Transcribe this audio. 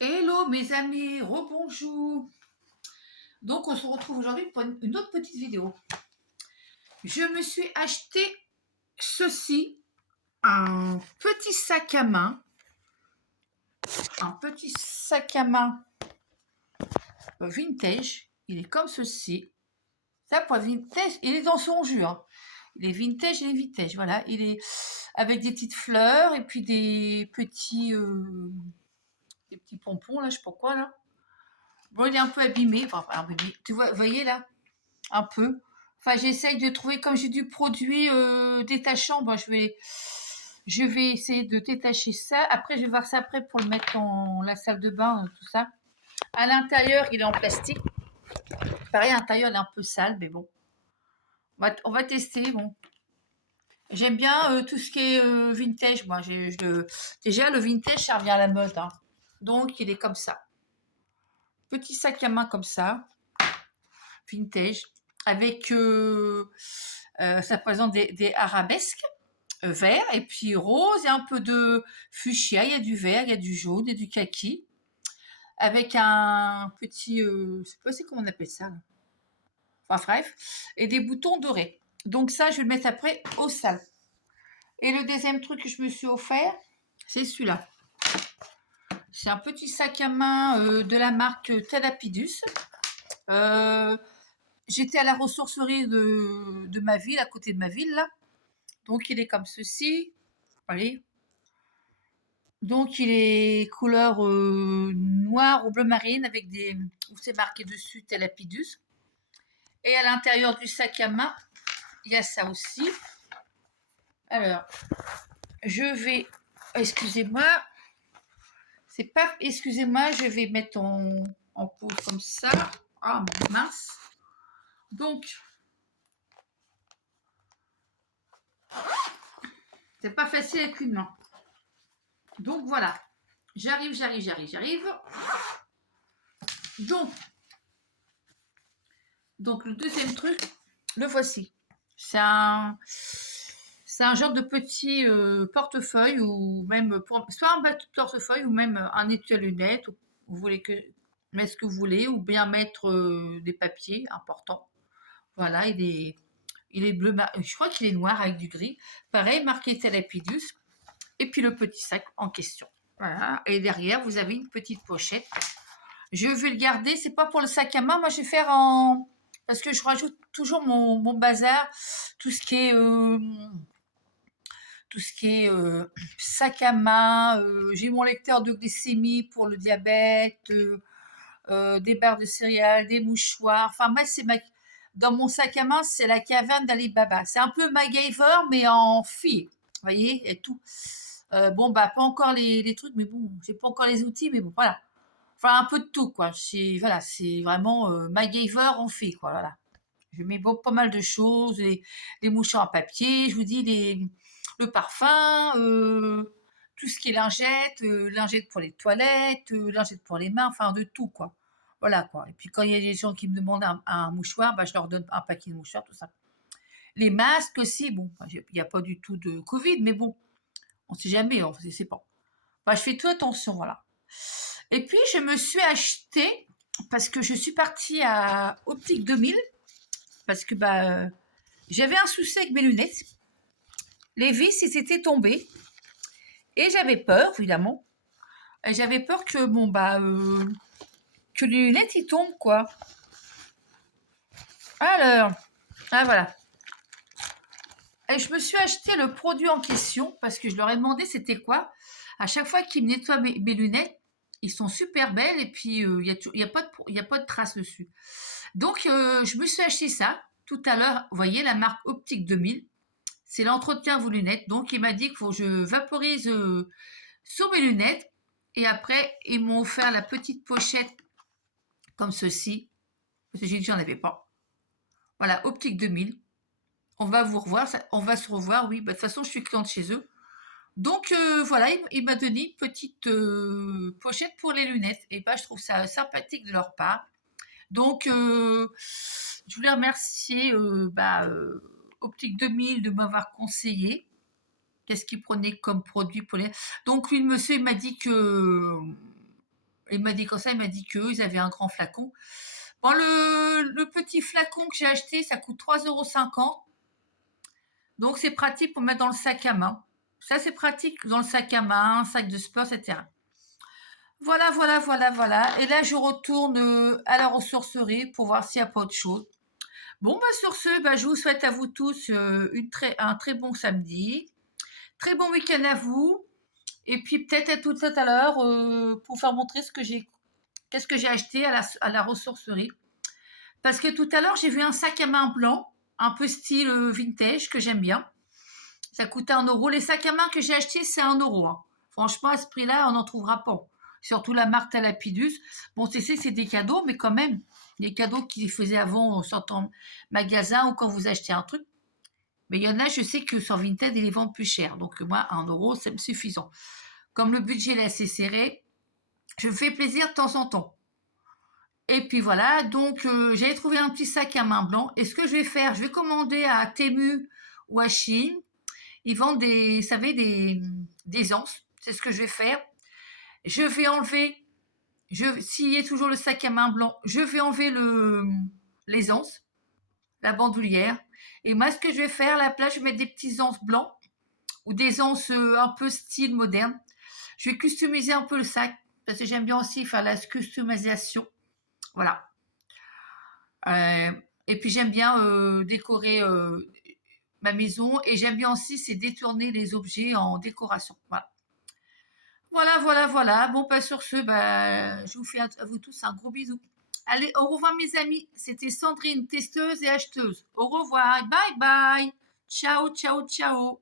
Hello mes amis, rebonjour. Donc on se retrouve aujourd'hui pour une autre petite vidéo. Je me suis acheté ceci, un petit sac à main, vintage. Il est comme ceci. Ça pour vintage, il est dans son jus. Hein. Il est vintage, il est vintage. Voilà, il est avec des petites fleurs et puis des petits pompons là, je sais pas quoi là. Bon, il est un peu abîmé. Enfin, abîmé. Tu vois, voyez là. Un peu. Enfin, j'essaye de trouver, comme j'ai du produit détachant, bon, je vais essayer de détacher ça. Après, je vais voir ça après pour le mettre dans la salle de bain, tout ça. À l'intérieur, il est en plastique. Pareil, à l'intérieur, il est un peu sale, mais bon. On va tester, bon. J'aime bien tout ce qui est vintage, moi. Déjà, le vintage, ça revient à la mode. Hein. Donc, il est comme ça. Petit sac à main comme ça, vintage, avec ça présente des arabesques vert et puis rose et un peu de fuchsia. Il y a du vert, il y a du jaune et du kaki. Avec un petit, je sais pas c'est comment on appelle ça. Là. Enfin bref. Et des boutons dorés. Donc ça, je vais le mettre après au sale. Et le deuxième truc que je me suis offert, c'est celui-là. C'est un petit sac à main de la marque Talapidus. J'étais à la ressourcerie de ma ville, à côté de ma ville, là. Donc il est comme ceci. Allez, donc il est couleur noir ou bleu marine avec des où c'est marqué dessus Telapidus. Et à l'intérieur du sac à main, il y a ça aussi. Alors, je vais excusez-moi, c'est pas excusez-moi, je vais mettre en pause comme ça. Ah mince. Donc, c'est pas facile avec une main. Donc voilà. J'arrive. Donc, donc le deuxième truc, le voici. C'est un, c'est un genre de petit portefeuille ou même soit un portefeuille ou même un étui à lunettes. Vous voulez mettre ce que vous voulez ou bien mettre des papiers importants. Voilà, il est bleu, je crois qu'il est noir avec du gris. Pareil, marqué Telapidus. Et puis le petit sac en question. Voilà. Et derrière, vous avez une petite pochette. Je vais le garder. C'est pas pour le sac à main. Moi, je vais faire en parce que je rajoute toujours mon bazar, tout ce qui est sac à main. J'ai mon lecteur de glycémie pour le diabète, des barres de céréales, des mouchoirs. Enfin, moi, dans mon sac à main, c'est la caverne d'Alibaba. C'est un peu MacGyver, mais en fille. Vous voyez, et tout. Bon, bah, pas encore les trucs, mais bon, j'ai pas encore les outils, mais bon, voilà. Enfin, un peu de tout, quoi. Voilà, c'est vraiment MacGyver en fille, quoi. Voilà. Je mets pas mal de choses, les mouchoirs à papier, je vous dis, le parfum, tout ce qui est lingette, lingette pour les toilettes, lingette pour les mains, enfin de tout quoi. Voilà quoi. Et puis quand il y a des gens qui me demandent un mouchoir, bah, je leur donne un paquet de mouchoirs, tout ça. Les masques aussi, bon, il n'y a pas du tout de Covid, mais bon, on ne sait jamais, on ne sait pas. Bah, je fais tout attention, voilà. Et puis je me suis acheté, parce que je suis partie à Optique 2000, parce que bah, j'avais un souci avec mes lunettes. Les vis, ils étaient tombés. Et j'avais peur, évidemment. Et j'avais peur que, bon, bah, que les lunettes, ils tombent, quoi. Alors, ah, voilà. Et je me suis acheté le produit en question parce que je leur ai demandé c'était quoi. À chaque fois qu'ils me nettoient mes lunettes, ils sont super belles et puis il n'y a pas de traces dessus. Donc, je me suis acheté ça tout à l'heure. Vous voyez, la marque Optique 2000. C'est l'entretien vos lunettes. Donc, il m'a dit qu'il faut que je vaporise sur mes lunettes. Et après, ils m'ont offert la petite pochette comme ceci. Parce que j'ai dit que j'en avais pas. Voilà, Optique 2000. On va vous revoir. On va se revoir, oui. Bah, de toute façon, je suis cliente chez eux. Donc, voilà, il m'a donné une petite pochette pour les lunettes. Et bah, je trouve ça sympathique de leur part. Donc, je voulais remercier Optique 2000 de m'avoir conseillé. Qu'est-ce qu'il prenait comme produit pour les... Donc, lui, le monsieur, il m'a dit que Il m'a dit comme ça, il m'a dit qu'ils avaient un grand flacon. Bon, le petit flacon que j'ai acheté, ça coûte 3,50 €. Donc, c'est pratique pour mettre dans le sac à main. Ça, c'est pratique dans le sac à main, sac de sport, etc. Voilà, voilà, voilà, voilà. Et là, je retourne à la ressourcerie pour voir s'il n'y a pas autre chose. Bon, bah, sur ce, bah, je vous souhaite à vous tous un très bon samedi. Très bon week-end à vous. Et puis, peut-être à tout à l'heure pour faire montrer qu'est-ce que j'ai acheté à la ressourcerie. Parce que tout à l'heure, j'ai vu un sac à main blanc, un peu style vintage, que j'aime bien. Ça coûtait 1 €. Les sacs à main que j'ai achetés, c'est 1 €, hein. Franchement, à ce prix-là, on n'en trouvera pas. Surtout la marque Talapidus. Bon, c'est des cadeaux, mais quand même, les cadeaux qu'ils faisaient avant en sortant magasin ou quand vous achetez un truc. Mais il y en a, je sais que sur Vinted, ils les vendent plus cher. Donc moi, 1 €, c'est suffisant. Comme le budget est assez serré, je me fais plaisir de temps en temps. Et puis voilà, donc j'avais trouvé un petit sac à main blanc. Et ce que je vais faire, je vais commander à Temu ou à Chine. Ils vendent vous savez, des anses. C'est ce que je vais faire. Je vais enlever, s'il y a toujours le sac à main blanc, je vais enlever les anses, la bandoulière. Et moi, ce que je vais faire, à la place, je vais mettre des petits anses blancs ou des anses un peu style moderne. Je vais customiser un peu le sac parce que j'aime bien aussi faire la customisation. Voilà. Et puis j'aime bien décorer ma maison et j'aime bien aussi c'est détourner les objets en décoration. Voilà. Voilà, voilà, voilà. Bon, pas sur ce, bah, je vous fais à vous tous un gros bisou. Allez, au revoir mes amis. C'était Sandrine, testeuse et acheteuse. Au revoir. Bye bye. Ciao, ciao, ciao.